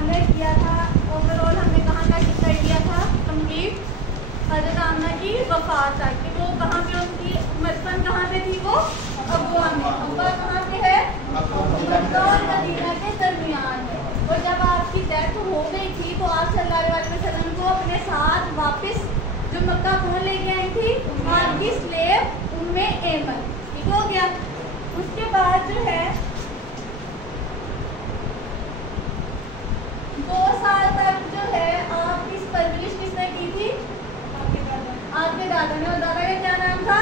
हमने किया था ओवरऑल, हमने कहाँ तक कर दिया था कंप्लीट, हज़रत आमना की वफ़ात तक कि वो कहाँ पे उनकी मदफन कहाँ पे थी, वो अबवा में। अबवा कहाँ पे है, मक्का और मदीना के दरमियान है। और जब आपकी डेथ हो गई थी तो आप सल्लल्लाहु अलैहि वसल्लम को अपने साथ वापस जो मक्का कौन लेके आई थी, आपकी स्लेव उम्मे ऐमन। ठीक हो गया। उसके बाद जो है 2 साल तक जो है आपकी परवरिश किसने की थी, आपके दादा ने। और दादा का क्या नाम था,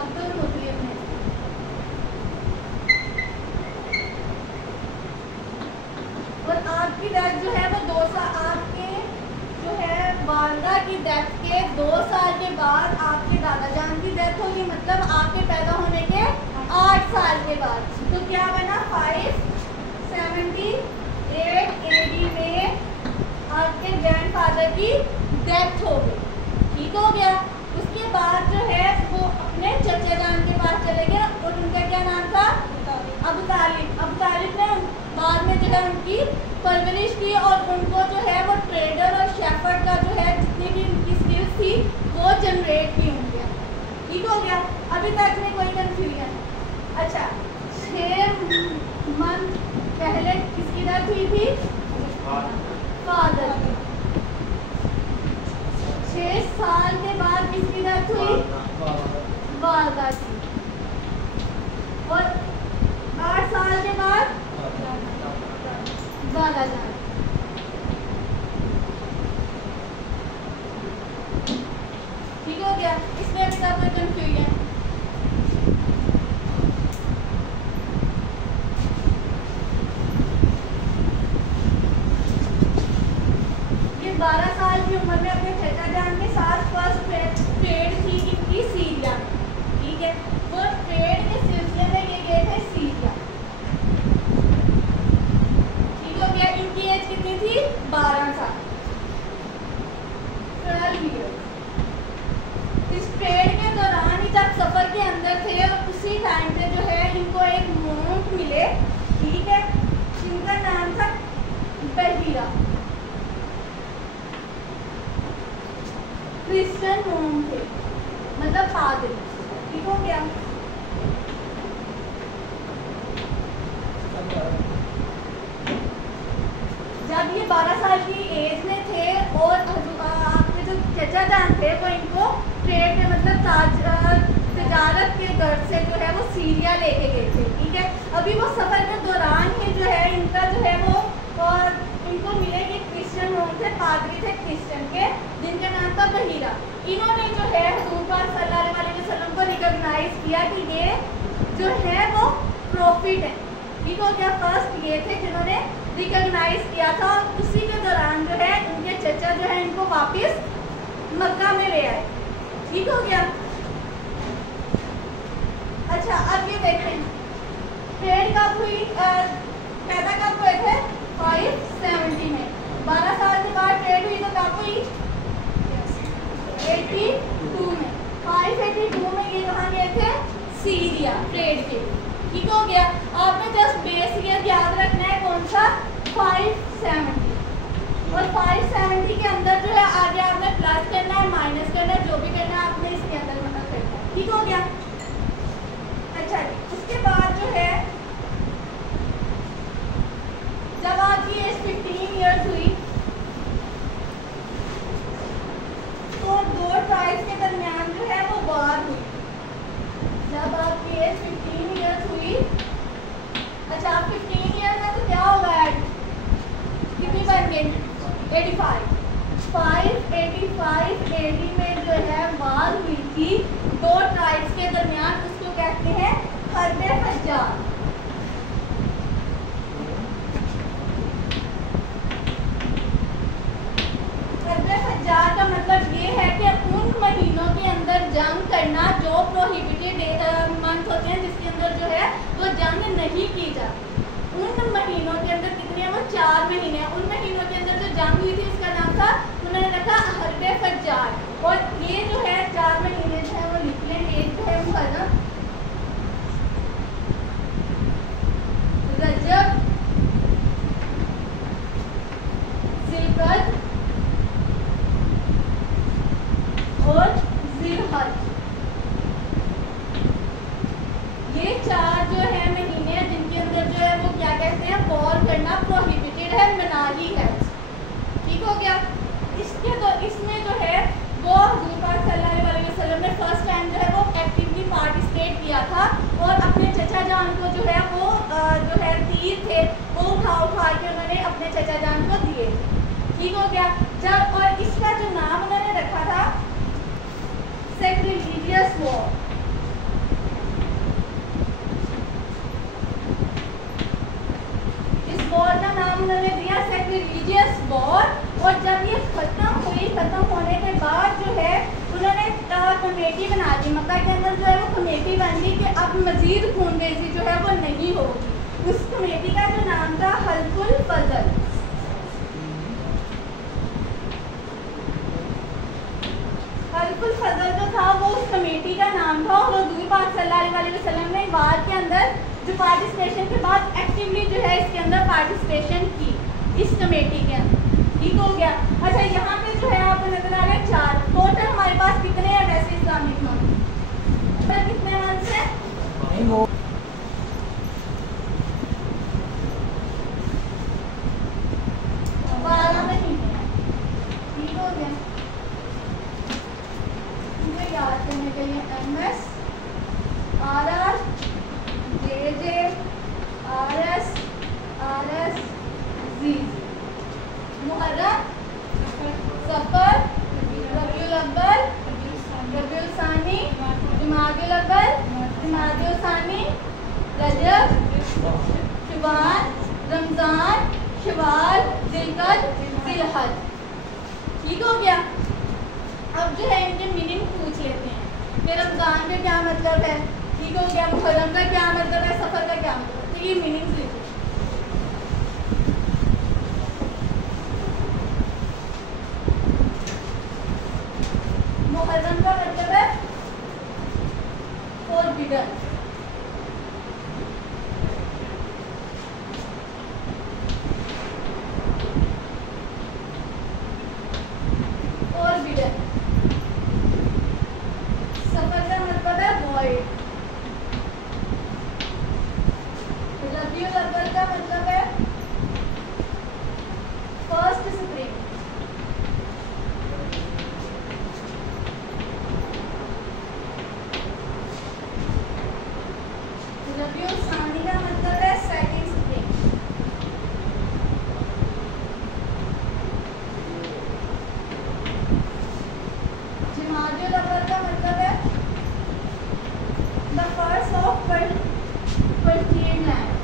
अब्दुल मुत्तलिब ने। और आपकी डेथ जो है वो 2 साल, आपके जो है वालदा की डेथ के 2 साल के बाद आपके दादा जान की डेथ होगी, मतलब आपके पैदा होने के 8 साल के बाद। तो क्या बना, 578 AD में आपके ग्रैंडफादर की डेथ हो गई। ठीक हो गया। उसके बाद जो है वो अपने चचा जान के पास चले गए और उनका क्या नाम था, अबू तालिब। अबू तालिब ने बाद में जो है उनकी परवरिश की और उनको जो है वो ट्रेडर और शेफर्ड का जो है जितनी भी उनकी स्किल्स थी वो जनरेट की उनके। ठीक हो गया। अभी तक में कोई कंफ्यूजन। अच्छा, 6 मंथ पहले किसकी डेथ हुई थी, फादर की। 6 साल के बाद किसकी डेथ हुई, वालदा की। और 8 साल के बाद दादा जान। ठीक हो गया। इसमें अभी तक कोई कंफ्यूजन। ये 12 साल की उम्र में अपने चचा जान के साथ फर्स्ट ट्रेड थी इनकी सीरिया। ठीक है। वो ट्रेड के सिलसिले में ये गए थे सीरिया। ठीक हो गया। इनकी एज कितनी थी, 12 साल, 12 ईयर्स। इस ट्रेड के दौरान ही जब सफर के अंदर थे और उसी टाइम पे जो है इनको एक मोंक मिले। ठीक है। इनका नाम था बहीरा, क्रिश्चियन मोंक थे, मतलब पादरी। ठीक हो गया। जब ये 12 साल की एज में थे और आपके जो चचा जान थे वो इनको ट्रेड में मतलब तजारत के गर्ज से जो है वो सीरिया लेके गए थे। ठीक है। अभी वो सफ़र के दौरान ही जो है इनका जो है वो और इनको मिले कि क्रिश्चियन होम थे, पादरी थे क्रिश्चियन के, जिनका नाम था बहीरा। इन्होंने जो है हुजूर पाक सल्लल्लाहु अलैहि वसल्लम को रिकॉग्नाइज किया कि ये जो है वो प्रॉफिट है। ठीक हो गया। फर्स्ट ये थे जिन्होंने रिकॉग्नाइज किया था। और उसी के दौरान जो है उनके चचा जो है इनको वापस मक्का में ले आए। ठीक हो गया। अच्छा, अब ये देखें ट्रेड कब हुई, पैदा कब हुए थे, 570 में। 12 साल के बाद ट्रेड हुई तो कब हुई, 82 में। 582 में ये कहाँ गए थे, सीरिया, ट्रेड के। ठीक हो गया। आपने जस्ट बेस ईयर याद रखना है कौन सा, 570। और 570 के अंदर जो है आगे आपने प्लस करना है, माइनस करना है, जो भी करना है आपने इसके अंदर मतलब करना है। ठीक हो गया। अच्छा, उसके बाद जो है जब आपकी एज 15 ईयर्स हुई तो 2 ट्राइब्स के दरमियान जो है वो वार हुई। जब आपकी एज 15 ईयर्स हुई, अच्छा आप 15 ईयर्स में तो क्या होगा ऐड, कितनी बन गई, 85। 585 AD में जो है वार हुई थी 2 ट्राइब्स के दरमियान, उसको कहते हैं हर्बे फज्जार। हर्बे फज्जार का मतलब ये है कि उन महीनों के अंदर जंग करना जो प्रोहिबिटेड मंथ होते हैं, जिसके अंदर जो है वो जंग नहीं की जाती। उन महीनों के अंदर कितने हैं, वो 4 महीने हैं। उन महीनों के अंदर जो जंग हुई थी उसका नाम था, उन्होंने रखा हर्बे फज्जार। और ये जो है 4 महीने जो है वो लिख लें, एक जो है उनका ना ये 4 जो है महीने हैं जिनके अंदर जो है वो क्या कहते हैं, वॉर करना प्रोहिबिटेड है, मनाही है। ठीक हो गया। इसके तो इसमें जो है वो हुजूर पाक सल्लल्लाहु अलैहि वसल्लम ने फर्स्ट टाइम जो है वो एक्टिवली पार्टिसिपेट किया था और अपने चचा जान को जो है वो जो है तीर थे वो उठा के उन्होंने अपने चचा जान को दिए। ठीक हो गया। जब और इसका जो नाम उन्होंने रखा था सैक्रिलीजियस वॉर। इस वॉर का नाम उन्होंने दिया सैक्रिलीजियस वॉर। और जब ये खत्म हुई, खत्म होने के बाद जो है उन्होंने कमेटी बना दी, मक्का के अंदर जो है वो कमेटी बन गई कि अब मजीद खूनरेजी जो है वो नहीं होगी। उस कमेटी का जो नाम था हल्फुल फजल। हल्फुल फजल जो था वो उस कमेटी का नाम था। और हुजूर पाक सल्लल्लाहु अलैहि वसल्लम ने वार के अंदर जो पार्टिसिपेशन के बाद एक्टिवली जो है इसके अंदर पार्टिसिपेशन की, इस कमेटी के अंदर। ठीक हो गया। अच्छा, यहाँ पे जो है आपको नजर आ रहा है 4। टोटल हमारे पास कितने हैं वैसे इस्लामिक मंथ? टोटल कितने मंथ हैं? 12 महीने। ठीक हो गया। मुझे याद करने के लिए MS RR JJ RS RS Z Muharram, सफर, रबीउल अव्वल, रबीउल सानी, जमादुल अव्वल, जमादुल सानी, रजब, शवाल, रमजान, शवाल, जिलकद, जिलहज। ठीक हो गया। अब जो है इनके मीनिंग पूछ लेते हैं कि रमजान का क्या मतलब है। ठीक हो गया। मुहर्रम का क्या मतलब है, सफर का क्या मतलब है। तो ये मीनिंग्स लिखो। मुहर्रम का मतलब है फोरबिडन। फोरबिडन। सफर का मतलब है वॉइड। रबीउल अव्वल का मतलब है फर्स्ट स्प्रिंग। रबीउल सानी का मतलब है सेकंड स्प्रिंग। जमादुल अव्वल का मतलब है the first of further land.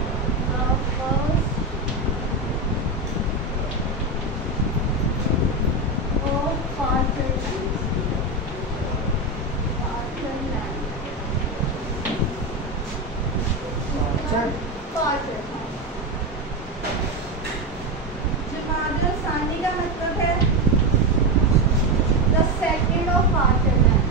Jamadul Sani का मतलब है the second of further land.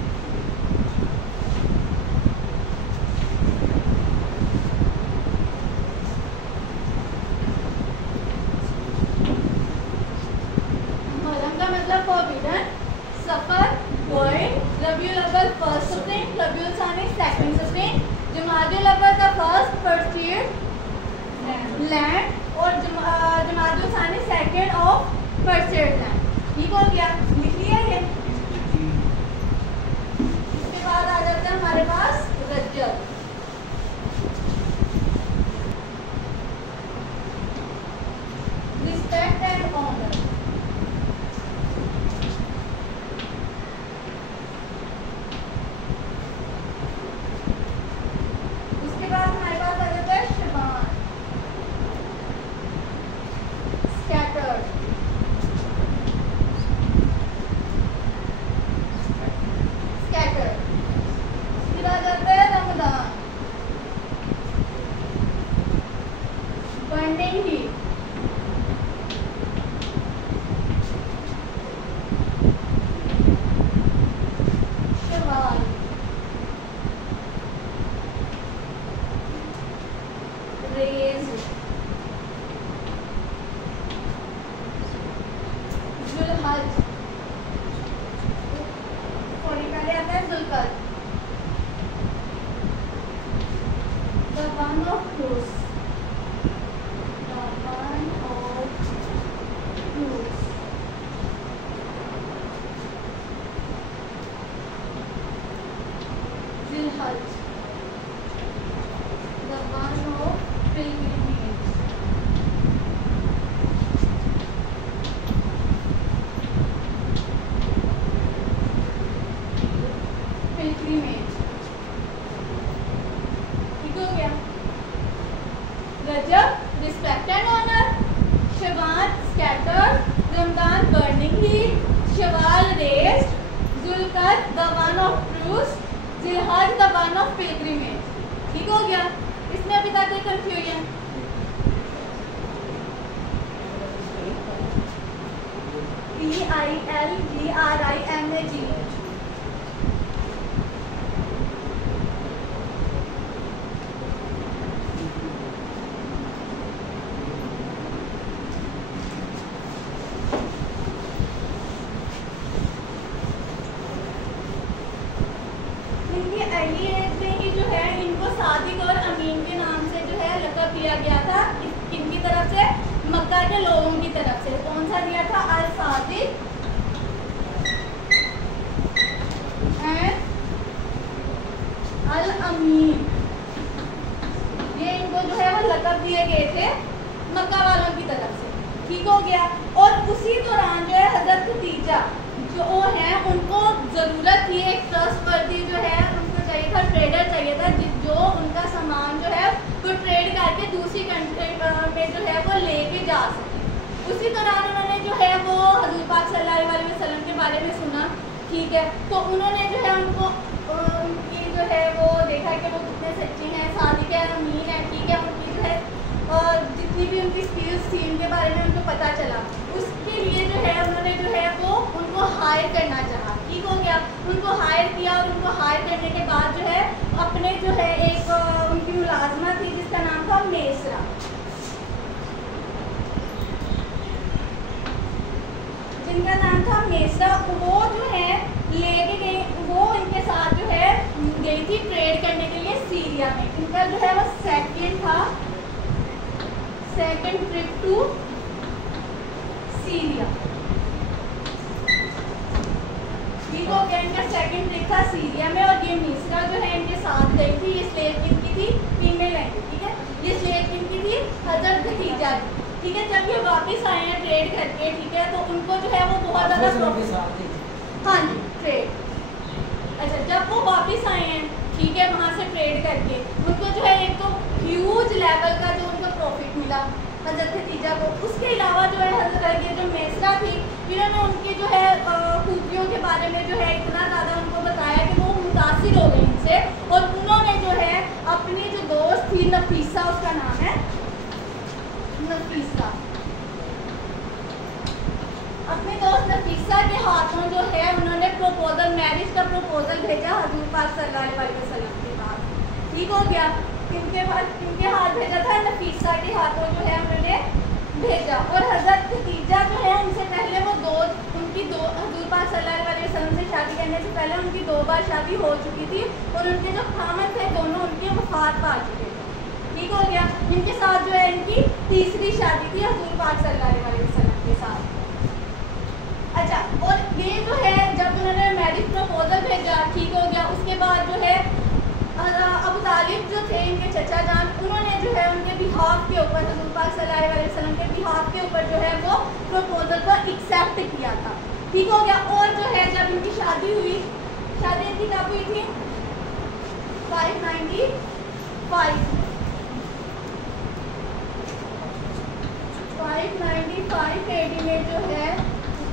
Muharram का मतलब फॉरबिडन, सफर वॉइड, रबीउल अव्वल फर्स्ट स्प्रिंग, रबीउल सानी सेकंड स्प्रिंग, जमादुल अव्वल का फर्स्ट ईयर लैंड और जमादुल सानी second of first year land. ठीक हो गया। लिख लिया ये। इसके बाद आ जाता है हमारे पास रजब। Respect and honour. उसके बाद हमारे पास आ जाता है शबान, स्कैटर्ड, स्कैटर्ड। फिर आ जाता है Ramzan, burning heat, Shawwal, raise, Zulhaj, थोड़ी पहले आता है जुलकद, one of whose, the one of whose Zilhaj, the one of pilgrimage, pilgrimage, ठीक हो गया। Rajab respect and honour, Shaban scattered, Ramzan burning heat, Shawwal raised, Zulqad the one of truce, Zilhaj the one of pilgrimage. ठीक हो गया। इसमें अभी तक कोई कंफ्यूजन? PILGRIMAG, इनकी अर्ली एज में ही जो है इनको सादिक और अमीन के नाम से जो है लक़ब दिया गया था। किनकी तरफ से? मक्का के लोगों की तरफ से। कौन सा दिया था? अल सादिक एंड अल अमीन, ये इनको जो है वो लक़ब दिए गए थे मक्का वालों की तरफ से। ठीक हो गया। और उसी दौरान जो है हज़रत खदीजा जो है उनको ज़रूरत थी एक ट्रस्टवर्दी जो है उनको चाहिए था, ट्रेडर चाहिए था जो उनका सामान जो है वो ट्रेड करके दूसरी कंट्री में जो है वो लेके जा सके। उसी दौरान उन्होंने जो है वो हज़रत पाक सल्लल्लाहु अलैहि वसल्लम के बारे में सुना। ठीक है, तो उन्होंने जो है उनको उनकी जो है वो देखा कि वो कितने सच्चे हैं, सादिक है, अमीन है। ठीक है, उनकी जो है जितनी भी उनकी स्किल्स थी उनके बारे में उनको पता चला। उसके लिए जो है उन्होंने जो है वो उनको हायर करना चाहा। ठीक हो गया। उनको हायर किया और उनको हायर करने के बाद जो है अपने जो है एक उनकी मुलाजमा थी जिसका नाम था मेसरा, जिनका नाम था मेसरा, वो जो है लेके गई, वो इनके साथ जो है गई थी ट्रेड करने के लिए सीरिया में। इनका जो है वो सेकेंड ट्रिप टू सीरिया। ठीक हो गया। इनका सेकेंड ट्रिप था सीरिया में और ये मिस्रा जो है इनके साथ गई थी। ये स्लेव किनकी थी? फीमेल है। ठीक है, ये स्लेव किनकी थी? हज़रत खदीजा की। ठीक है, जब ये वापस आए हैं ट्रेड करके, ठीक है, तो उनको जो है वो बहुत ज़्यादा, हाँ जी, ट्रेड, अच्छा, जब वो वापस आए हैं, ठीक है, वहाँ से ट्रेड करके उनको जो है एक तो ह्यूज लेवल का जो उनको प्रॉफिट मिला हज़रत खदीजा को। उसके अलावा जो है हज़रत ये जो मेसरा थी इन्होंने उनकी जो है खूबियों के बारे में जो है इतना ज़्यादा उनको बताया कि वो मुतासिर हो गई इनसे। और उन्होंने जो है अपनी जो दोस्त थी नफीसा, उसका नाम है नफीसा, अपने दोस्त नफीसा के हाथों जो है उन्होंने प्रपोजल, मैरिज का प्रपोजल भेजा हजूर पाक सल्लल्लाहु अलैहि वसल्लम के पास। ठीक हो गया। किनके हाथ भेजा था? नफीसा के हाथों जो है उन्होंने भेजा। और हज़रत खदीजा जो है उनसे पहले वो हजूर पाक सल्लल्लाहु अलैहि वसल्लम से शादी करने से पहले उनकी 2 बार शादी हो चुकी थी और उनके जो खामन थे दोनों उनकी वफात पा चुके थे। ठीक हो गया। इनके साथ जो है इनकी तीसरी शादी थी हजूर पाक सल्लल्लाहु अलैहि वसल्लम के साथ। अच्छा, और ये जो है जब उन्होंने मैरिज प्रपोजल भेजा, ठीक हो गया, उसके बाद जो है अबू तालिब जो थे इनके चचा जान, उन्होंने जो है उनके बिहाफ के ऊपर हज़रत पाक सल्लल्लाहु अलैहि वसल्लम के बिहाफ के ऊपर जो है वो प्रपोजल को एक्सेप्ट किया था। ठीक हो गया। और जो है जब इनकी शादी हुई, शादी इनकी कब हुई थी? 595 AD में जो है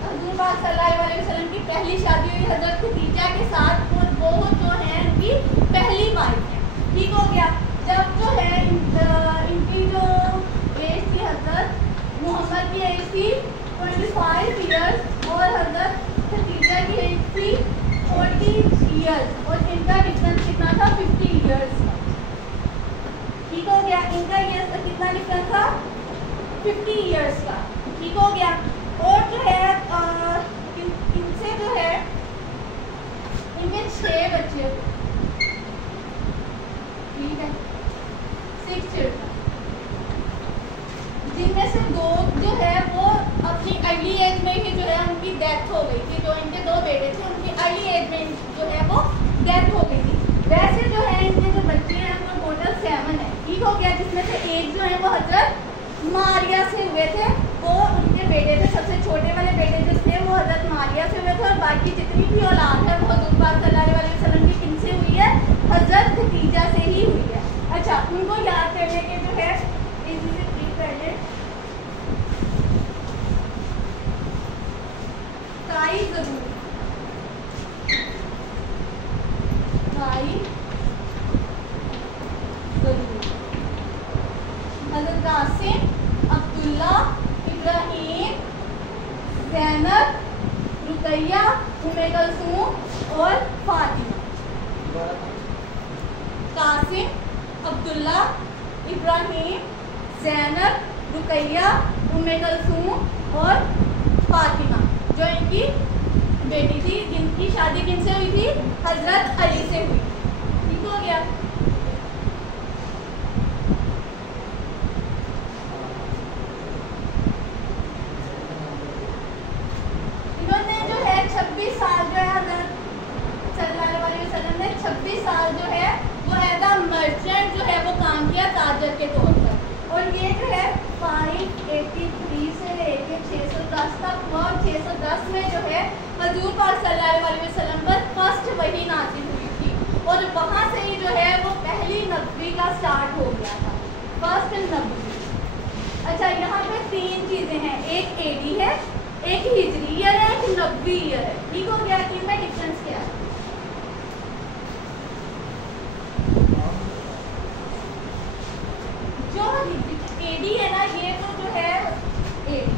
हज़रत पाक सल्लल्लाहु अलैहि वसल्लम की पहली शादी हुई हज़रत खदीजा के साथ। और वो जो है इनकी पहली वाइफ है। ठीक हो गया। जब जो है इनकी जो एज थी, हज़रत मोहम्मद की एज थी 25 ईयर्स और हज़रत खदीजा की एज थी 40 ईयर्स और इनका डिफरेंस कितना था? 50 ईयर्स का। ठीक हो गया। इनका ईयर्स का कितना डिफरेंस था? 50 ईयर्स का। ठीक हो गया। और जो है इनसे जो है इनके 6 बच्चे। ठीक है, 6 चिल्ड्रन, जिनमें से 2 जो है वो अपनी अर्ली एज में ही जो है उनकी डेथ हो गई थी। जो इनके 2 बेटे थे उनकी अर्ली एज में जो है वो डेथ हो गई थी। वैसे जो है इनके जो बच्चे हैं वो टोटल 7 है, ठीक हो गया, जिसमें से एक जो है वो हजरत मारिया से हुए थे, वो उनके बेटे थे। सबसे छोटे वाले बेटे जो थे वो हजरत मारिया से हुए थे, और बाकी जितनी भी औलाद है वो हजूर पाक सल्लल्लाहु अलैहि वसल्लम की किनसे हुई है? हजरत खदीजा से ही हुई है। अच्छा, उनको याद करने के जो है इजी से ट्रीट कर ले, काई जरूर हजरत कासिम, अब्दुल्ला, इब्राहिम, ज़ैनब, रुकैया, उम्मे कुलसूम और फातिमा। कासिम, अब्दुल्ला, इब्राहिम, ज़ैनब, रुकैया, उम्मे कुलसूम और फातिमा, जो इनकी बेटी थी, जिनकी शादी किनसे हुई थी? हजरत अली से हुई। ठीक हो गया। इन्होंने जो है 26 साल जो है हजरत सल्लल्लाहु अलैहि वसल्लम ने 26 साल जो है वो एज अ मर्चेंट जो है वो काम किया ताजर के तौर पर, और ये जो है 583 से लेके 610 तक हुआ, और 610 में जो है हजूर पाक सल्लल्लाहु अलैहि वसल्लम पर फर्स्ट वही नाज़िल हुई थी, और वहाँ से ही जो है वो पहली नबवी का स्टार्ट हो गया था, फर्स्ट नबवी। अच्छा, यहाँ पे 3 चीज़ें हैं, एक एडी है, एक हिजरी ईयर है, एक नबवी ईयर है। ठीक हो गया। इनमें डिफरेंस क्या है? जो एडी है ना, ये जो है एडी,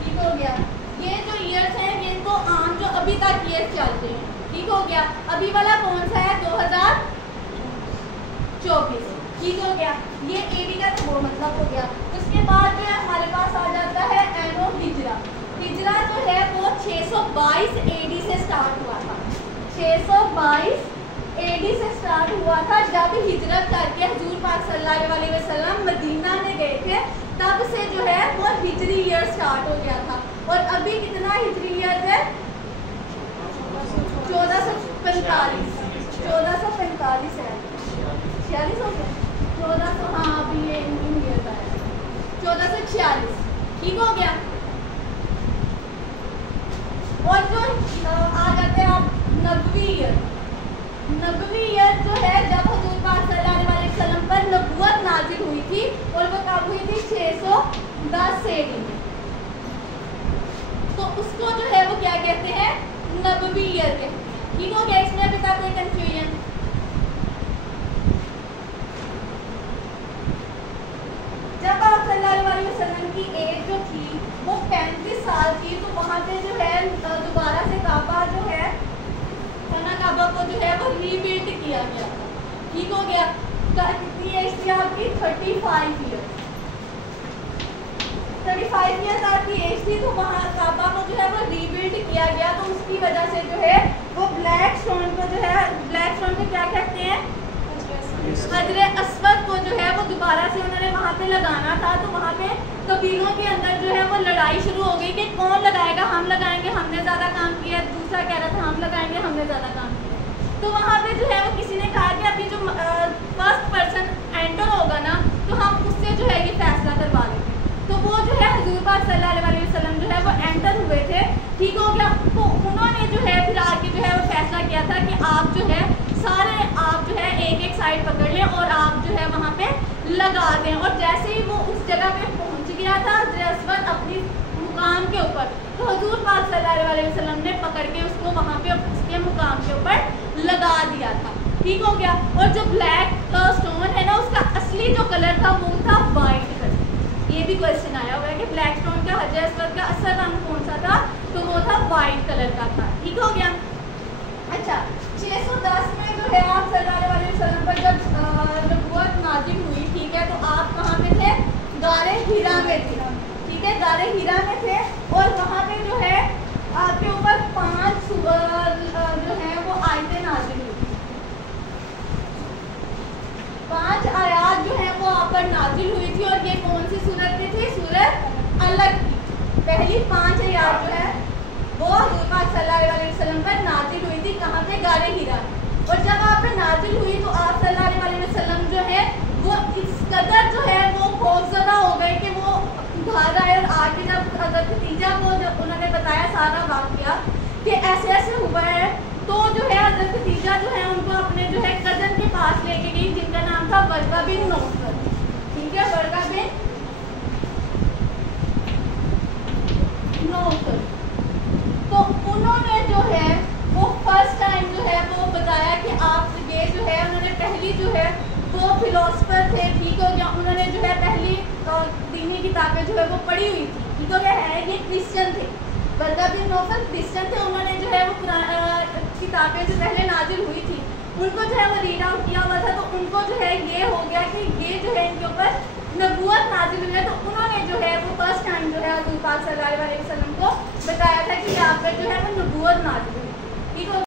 ठीक हो गया। ये जो ईयर्स हैं ये तो आम जो अभी तक ईयर्स चलते हैं, ठीक हो गया। अभी वाला कौन सा है? 2024, ठीक हो गया। ये एडी का तो वो मतलब हो गया। उसके बाद जो है हमारे पास आ जाता है एनो हिजरा। हिजरा जो है वो 622 एडी से स्टार्ट हुआ था, 622 एडी से स्टार्ट हुआ था, जब हिजरत करके हजूर पाक सल्लल्लाहु अलैहि वसल्लम मदीना में गए थे, तब से जो है वो हिजरी ईयर स्टार्ट हो गया था। और अभी कितना हिजरी ईयर है? 1445 है, 46 हो गया, 1400, हाँ अभी ये न्यू ईयर का है 1446, ठीक हो गया। और जो आ जाते हैं आप नबवी ईयर। नबवी ईयर जो है जब हजूर पाक सल्लल्लाहु अलैहि वसल्लम पर नबूवत नाजिल हुई थी, और वो कब हुई थी? 610 एडी में। तो उसको जो है वो क्या कहते हैं? नबवी ईयर कहते हैं। ठीक हो गया। इसमें अभी तक कोई कंफ्यूजन? जब आप सल्लल्लाहु अलैहि वसल्लम की एज जो थी वो 35 साल थी, तो वहाँ पे जो है दोबारा से काबा जो है खाना काबा को जो है वो रीबिल्ड किया गया था। ठीक हो गया। कितनी एज थी आपकी? 35 ईयर्स। 35 ईयर्स आपकी एज थी, तो वहाँ काबा को जो है वो रीबिल्ड किया गया। तो उसकी वजह से जो है वो ब्लैक स्टोन को जो है, ब्लैक स्टोन को क्या कहते हैं? हजरे अस्वद को जो है वो दोबारा से उन्होंने वहाँ पे लगाना था। तो वहाँ पे कबीलों के अंदर जो है वो लड़ाई शुरू हो गई कि कौन लगाएगा, हम लगाएंगे, हमने ज़्यादा काम किया, दूसरा कह रहा था हम लगाएंगे, हमने ज़्यादा काम किया। तो वहाँ पे जो है वो किसी ने कहा कि अभी जो फर्स्ट पर्सन एंटर होगा ना, तो हम उससे जो है ये फैसला करवा लेंगे। तो वो जो है हजूर पाक सल्लल्लाहु अलैहि वसल्लम जो है वो एंटर हुए थे। ठीक हो गया। तो उन्होंने जो है फिर आके जो है वो फैसला किया था कि आप जो है सारे आप जो है एक एक साइड पकड़ लें और आप जो है वहाँ पे लगा दें। और जैसे ही वो उस जगह पे पहुँच गया था अस्वद अपनी मुकाम के ऊपर, तो हजूर पाक सल्लल्लाहु अलैहि वसल्लम ने पकड़ के उसको वहाँ पे उसके मुकाम के ऊपर लगा दिया था। ठीक हो गया। और जो ब्लैक स्टोन है ना, उसका असली जो कलर था वो था वाइट कलर। ये भी क्वेश्चन आया हुआ है कि ब्लैक स्टोन का हजर अस्वद का असल रंग कौन सा था? तो वो था वाइट कलर का था। ठीक हो गया। अच्छा, 610 में जो है आप सल्लल्लाहु अलैहि वसल्लम पर जब नबूवत नाज़िल हुई, ठीक है, तो आप कहाँ पे थे? गारे हिरा में थे। ठीक है, गारे हिरा में थे। और वहाँ पे जो है आपके ऊपर 5 जो है वो आयतें नाज़िल हुई। 5 आयात जो है वो नाजिल हुई थी और ये कौन सी सूरत में थी? सूरत अलग थी। पहली 5 आयत जो है वो हुजूर पाक सल्लल्लाहु अलैहि वसल्लम पर नाजिल हुई थी। कहाँ पे? गारे हिरा। और जब आप पे नाजिल हुई तो आप सल्लल्लाहु अलैहि वसल्लम जो है वो इस कदर जो है वो खौफजदा हो गए कि वो बाहर आए और आके जब हज़रत खदीजा को जब उन्होंने बताया सारा वाक़या कि ऐसे ऐसे हुआ है, तो जो है हज़रत खदीजा जो है उनको अपने जो है कज़न के पास लेके गई जिनका नाम था वर्का बिन नौफल। ठीक है, वर्का बिन नौफल। तो उन्होंने जो है वो फर्स्ट टाइम जो है वो बताया कि आप ये जो है उन्होंने पहली जो है वो फिलोसफर थे, ठीक हो गया, उन्होंने जो है पहली दीनी किताबें जो है वो पढ़ी हुई थी, ठीक हो गया, है ये क्रिश्चियन थे। वर्का बिन नौफल क्रिश्चियन थे, उन्होंने जो है वो किताबें जो पहले नाजिल हुई थी उनको जो है वो रीड आउट किया हुआ था। तो उनको जो है ये हो गया कि ये जो है इनके ऊपर नबूवत नाजिल हुई है। तो उन्होंने जो है वो फर्स्ट टाइम जो है हज़रत पाक सल्लल्लाहु अलैहि वसल्लम को बताया था कि आप पर जो है वो नबूवत नाजिल हुई, ठीक हो।